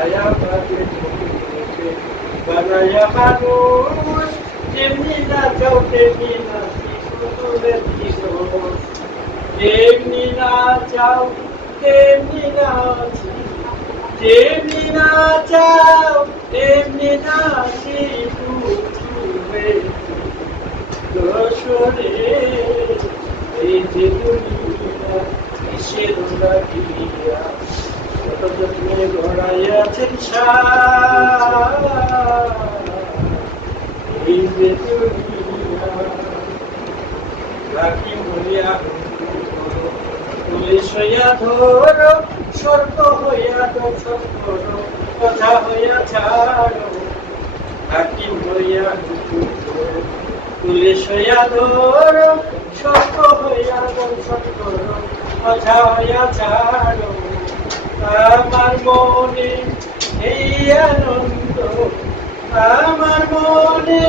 ছায়া পাবে বানায়া মানুষ যেমনি না চাও তেমনি নাচি পুতুলের দিগজ যেমনি না চাও তেমনি নাচি যেমনি না চাও তেমনি নাচি পুতুলের দোসরে এই যে দুনিয়া কিসের লাগিয়া কত যত্নে গড়াইয়াছেন এই যে দুনিয়া রাখি বলিয়া পুলিশ হইয়া ধরো সর্প হইয়া দর্শক কথা হইয়া ছাড়ো হাকিম হইয়া পুলিশ হইয়া ধরো সর্প হইয়া দর্শক কথা হইয়া ছাড়ো আমার মনে এই আনন্দ আমার মনে